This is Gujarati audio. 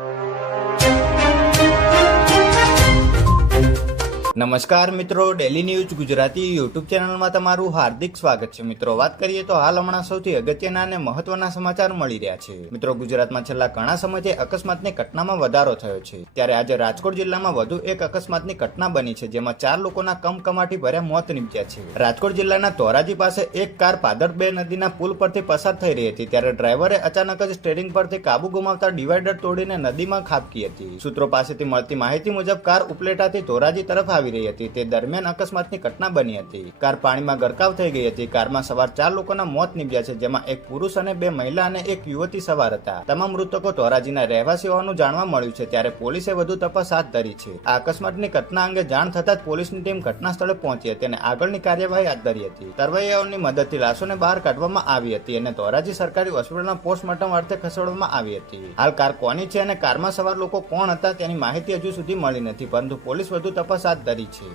you. નમસ્કાર મિત્રો ડેલી ન્યૂઝ ગુજરાતી યુટ્યુબ ચેનલમાં તમારું હાર્દિક સ્વાગત છે. મિત્રો, વાત કરીએ તો હાલ હમણાં સૌથી અગત્યના અને મહત્વના સમાચાર મળી રહ્યા છે. મિત્રો, ગુજરાતમાં છેલ્લા ઘણા સમયથી અકસ્માતની ઘટનામાં વધારો થયો છે. ત્યારે આજે રાજકોટ જિલ્લામાં વધુ એક અકસ્માતની ઘટના બની છે, જેમાં ચાર લોકોના કમકમાટી ભર્યા મોત નીપજ્યા છે. રાજકોટ જિલ્લાના ધોરાજી પાસે એક કાર પાદર બે નદીના પુલ પરથી પસાર થઈ રહી હતી, ત્યારે ડ્રાઈવરે અચાનક જ સ્ટેરિંગ પરથી કાબુ ગુમાવતા ડિવાઈડર તોડીને નદીમાં ખાબકી હતી. સૂત્રો પાસેથી મળતી માહિતી મુજબ, કાર ઉપલેટાથી ધોરાજી તરફ આવી રહી હતી. તે દરમિયાન અકસ્માતની ઘટના બની હતી. કાર પાણીમાં ગરકાવ થઈ ગઈ હતી. કારમાં સવાર ચાર લોકોના મોત નીપજ્યા છે, જેમાં એક પુરુષ અને બે મહિલા અને એક યુવતી સવાર હતા. તમામ મૃતકો ધોરાજીના રહેવાસી હોવાનું જાણવા મળ્યું છે, ત્યારે પોલીસે વધુ તપાસ હાથ ધરી છે. આ અકસ્માતની ઘટના અંગે જાણ થતાં જ પોલીસની ટીમ ઘટના સ્થળે પહોંચી હતી અને આગળની કાર્યવાહી હાથ ધરી હતી. તરવૈયાઓની મદદથી લાશોને બહાર કાઢવામાં આવી હતી અને ધોરાજી સરકારી હોસ્પિટલના પોસ્ટમોર્ટમ અર્થે ખસેડવામાં આવી હતી. હાલ કાર કોની છે અને કારમાં સવાર લોકો કોણ હતા તેની માહિતી હજુ સુધી મળી નથી, પરંતુ પોલીસ વધુ તપાસ હાથ ધરી છે